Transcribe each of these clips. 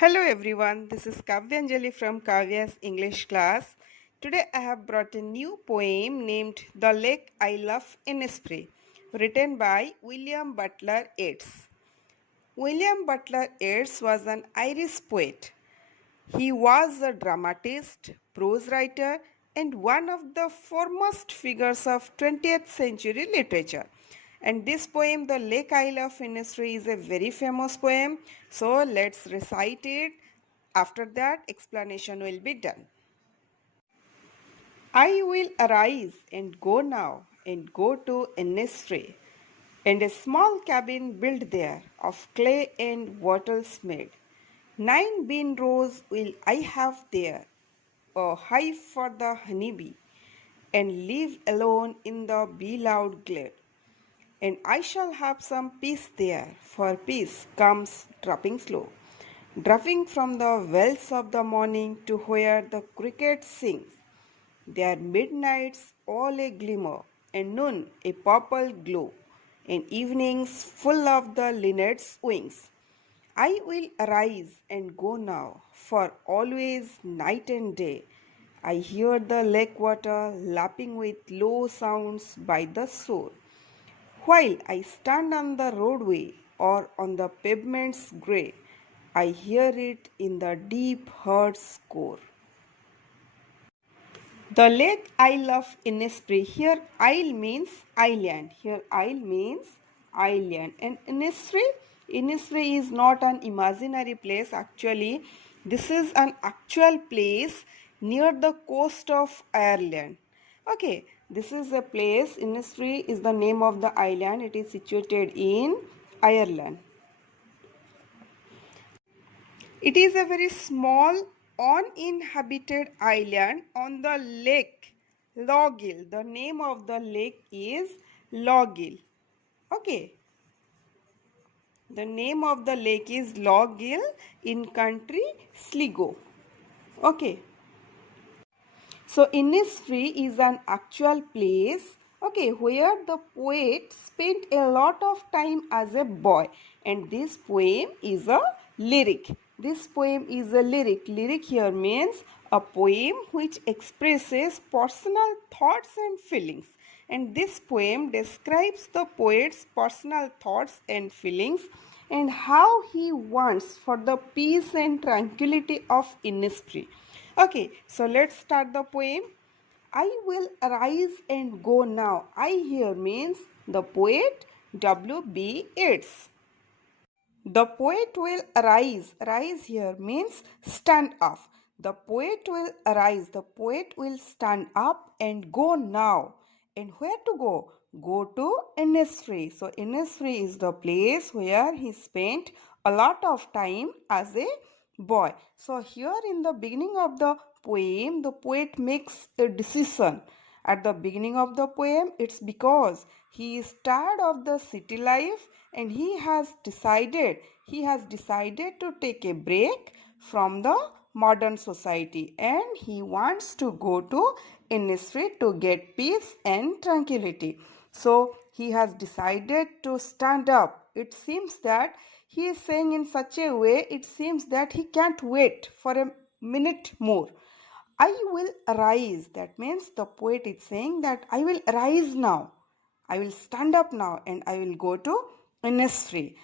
Hello everyone, this is Kabya from Kabya's English class. Today I have brought a new poem named The Lake Isle of Innisfree, written by William Butler Yeats. William Butler Yeats was an Irish poet. He was a dramatist, prose writer, and one of the foremost figures of 20th century literature. And this poem, The Lake Isle of Innisfree, is a very famous poem. So let's recite it. After that, explanation will be done. I will arise and go now and go to Innisfree, and a small cabin built there of clay and wattles made. 9 bean rows will I have there, a hive for the honeybee, and live alone in the beloved glade. And I shall have some peace there, for peace comes dropping slow, dropping from the wells of the morning to where the cricket sings. Their midnights all a glimmer, and noon a purple glow, and evenings full of the linnet's wings. I will arise and go now, for always night and day I hear the lake water lapping with low sounds by the shore. While I stand on the roadway or on the pavement's grey, I hear it in the deep heart's core. The Lake Isle of Innisfree. Here Isle means island. Here Isle means island. And Innisfree is not an imaginary place. Actually, this is an actual place near the coast of Ireland. Okay, this is a place. Innisfree is the name of the island. It is situated in Ireland. It is a very small uninhabited island on the lake Logill. The name of the lake is Logill. Okay. The name of the lake is Logill in country Sligo. Okay. So Innisfree is an actual place, okay, where the poet spent a lot of time as a boy, and this poem is a lyric. This poem is a lyric. Lyric here means a poem which expresses personal thoughts and feelings. And this poem describes the poet's personal thoughts and feelings and how he wants for the peace and tranquility of Innisfree. Okay, so let's start the poem. I will arise and go now. I here means the poet W.B. Yeats. The poet will arise. Rise here means stand up. The poet will arise. The poet will stand up and go now. And where to go? Go to Innisfree. So Innisfree is the place where he spent a lot of time as a boy. So here in the beginning of the poem, the poet makes a decision. At the beginning of the poem, it's because he is tired of the city life and he has decided to take a break from the modern society and he wants to go to Innisfree to get peace and tranquility. So he has decided to stand up. It seems that he is saying in such a way, it seems that he can't wait for a minute more. I will arise. That means the poet is saying that I will arise now. I will stand up now and I will go to Innisfree.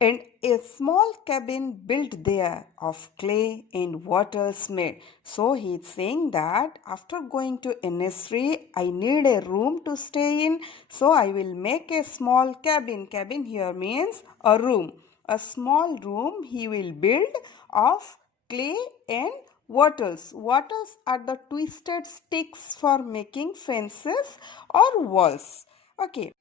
And a small cabin built there of clay and wattles made. So he is saying that after going to Innisfree, I need a room to stay in. So I will make a small cabin. Cabin here means a room. A small room he will build of clay and wattles. Wattles are the twisted sticks for making fences or walls. Okay.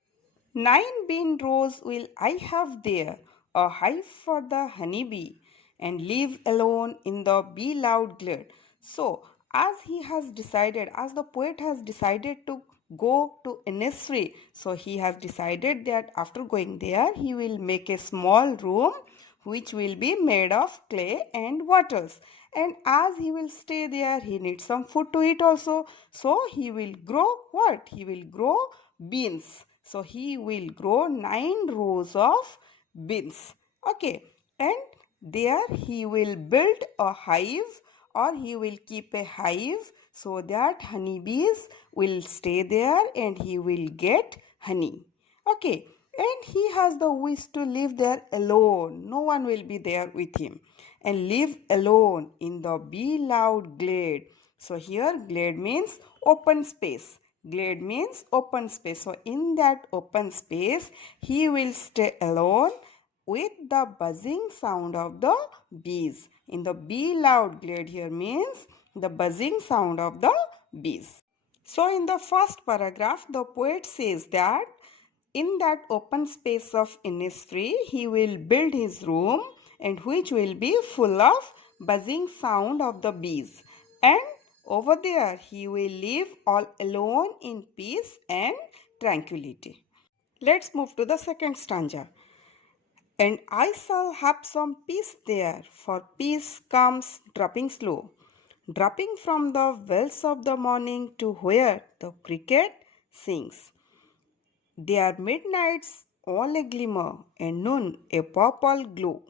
9 bean rows will I have there, a hive for the honeybee, and live alone in the beloved glade. So, as he has decided, as the poet has decided to go to Innisfree, so he has decided that after going there, he will make a small room which will be made of clay and wattles. And as he will stay there, he needs some food to eat also. So he will grow what? He will grow beans. So he will grow 9 rows of beans. Okay. And There he will build a hive, or he will keep a hive so that honeybees will stay there and he will get honey. Okay, and he has the wish to live there alone. No one will be there with him, and live alone in the beloved glade. So here glade means open space. Glade means open space. So in that open space, he will stay alone with the buzzing sound of the bees. In the beloved glade here means the buzzing sound of the bees. So in the first paragraph, the poet says that in that open space of Innisfree, he will build his room, and which will be full of buzzing sound of the bees. And over there, he will live all alone in peace and tranquility. Let's move to the second stanza. And I shall have some peace there, for peace comes dropping slow, dropping from the wells of the morning to where the cricket sings. Their midnights all a glimmer, and noon a purple glow,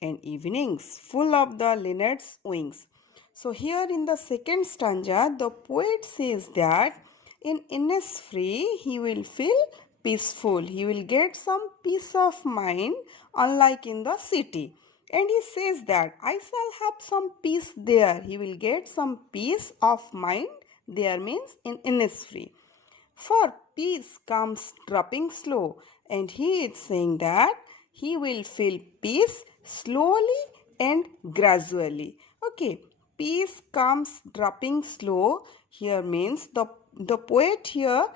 and evenings full of the linnet's wings. So here in the second stanza, the poet says that in Innisfree he will feel peaceful. He will get some peace of mind, unlike in the city. And he says that I shall have some peace there. He will get some peace of mind there means in Innisfree. For peace comes dropping slow, and he is saying that he will feel peace slowly and gradually. Okay, peace comes dropping slow here means the poet here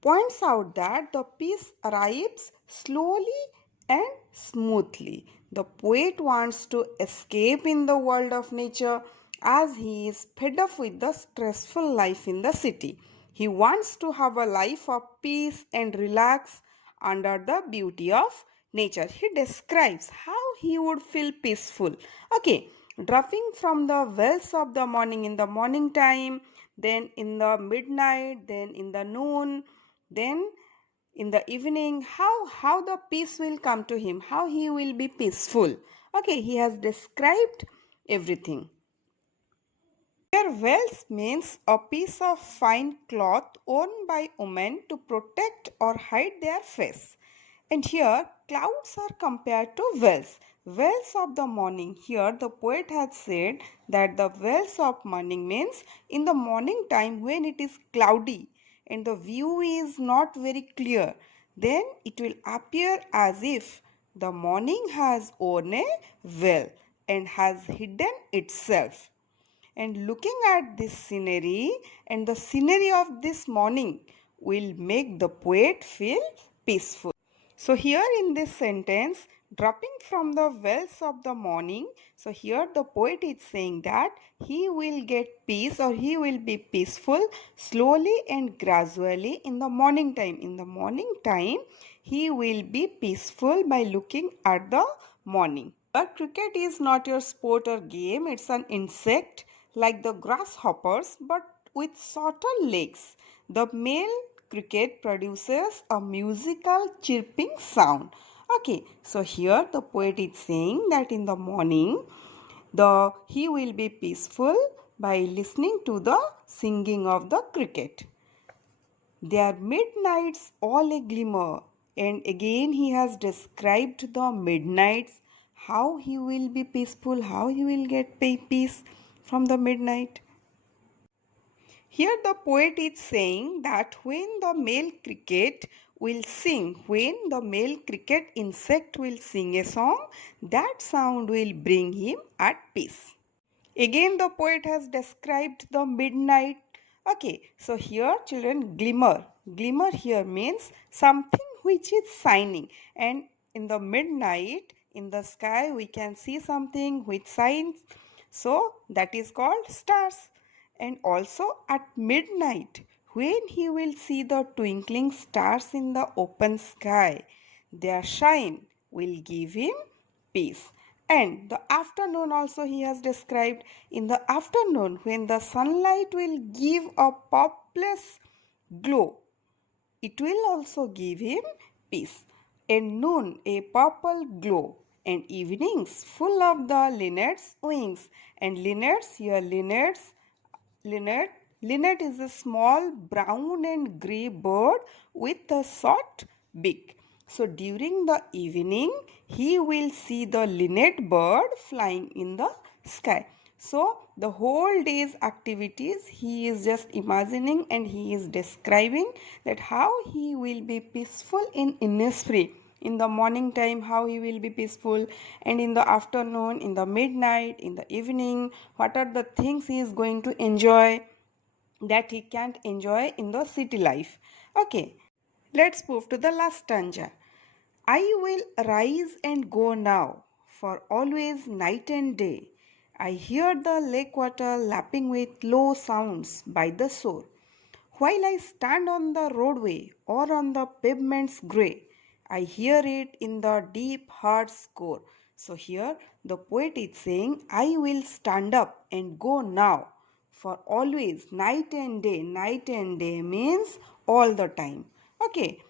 points out that the peace arrives slowly and smoothly. The poet wants to escape in the world of nature as he is fed up with the stressful life in the city. He wants to have a life of peace and relax under the beauty of nature. He describes how he would feel peaceful. Okay, dropping from the wells of the morning in the morning time, then in the midnight, then in the noon, then in the evening, how the peace will come to him, how he will be peaceful. Okay, he has described everything. Here wells means a piece of fine cloth worn by women to protect or hide their face. And here clouds are compared to wells. Wells of the morning. Here the poet has said that the wells of morning means in the morning time when it is cloudy and the view is not very clear, then it will appear as if the morning has worn a veil and has hidden itself. And looking at this scenery and the scenery of this morning will make the poet feel peaceful. So here in this sentence, dropping from the wells of the morning, so here the poet is saying that he will get peace or he will be peaceful slowly and gradually in the morning time. In the morning time, he will be peaceful by looking at the morning. But cricket is not your sport or game, it's an insect like the grasshoppers but with shorter legs. The male cricket produces a musical chirping sound. Okay, so here the poet is saying that in the morning he will be peaceful by listening to the singing of the cricket. Their midnights all a glimmer, and again he has described the midnights, how he will be peaceful, how he will get peace from the midnight. Here the poet is saying that when the male cricket will sing, when the male cricket insect will sing a song, that sound will bring him at peace. Again the poet has described the midnight. Okay, so here children, glimmer. Glimmer here means something which is shining, and in the midnight in the sky we can see something which shines. So that is called stars. And also at midnight, when he will see the twinkling stars in the open sky, their shine will give him peace. And the afternoon also he has described. In the afternoon, when the sunlight will give a purplish glow, it will also give him peace. And noon, a purple glow. and evenings full of the linnets' wings. And linnets, here linnet, linnet is a small brown and grey bird with a short beak. So during the evening, he will see the linnet bird flying in the sky. So the whole day's activities he is just imagining and he is describing that how he will be peaceful in Innisfree. In the morning time how he will be peaceful, and in the afternoon, in the midnight, in the evening, what are the things he is going to enjoy that he can't enjoy in the city life. Okay, let's move to the last stanza. I will rise and go now, for always night and day. I hear the lake water lapping with low sounds by the shore. While I stand on the roadway or on the pavement's grey, I hear it in the deep heart score. So here the poet is saying, I will stand up and go now for always, night and day. Night and day means all the time. Okay,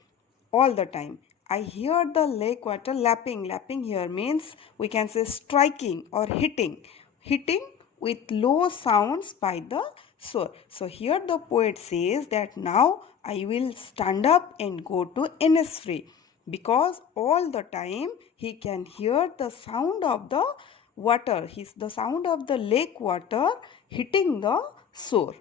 all the time. I hear the lake water lapping. Lapping here means we can say striking or hitting. Hitting with low sounds by the shore. So here the poet says that now I will stand up and go to Innisfree, because all the time he can hear the sound of the water, the sound of the lake water hitting the shore.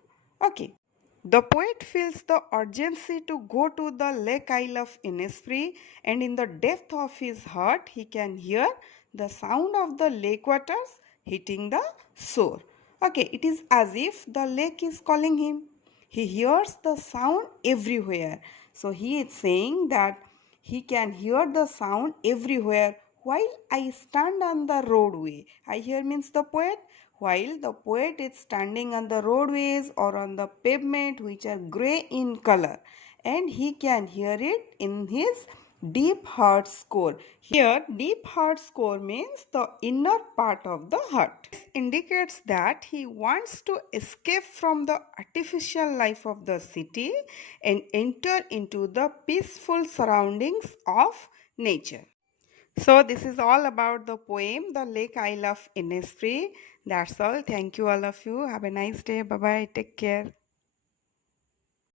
Okay. The poet feels the urgency to go to the Lake Isle of Innisfree, and in the depth of his heart he can hear the sound of the lake waters hitting the shore. Okay, it is as if the lake is calling him. He hears the sound everywhere. So he is saying that he can hear the sound everywhere while I stand on the roadway. I hear means the poet. While the poet is standing on the roadways or on the pavement which are grey in color, and he can hear it in his deep heart score. Here deep heart score means the inner part of the heart. This indicates that he wants to escape from the artificial life of the city and enter into the peaceful surroundings of nature. So this is all about the poem The Lake Isle of Innisfree. That's all. Thank you all of you. Have a nice day. Bye bye. Take care.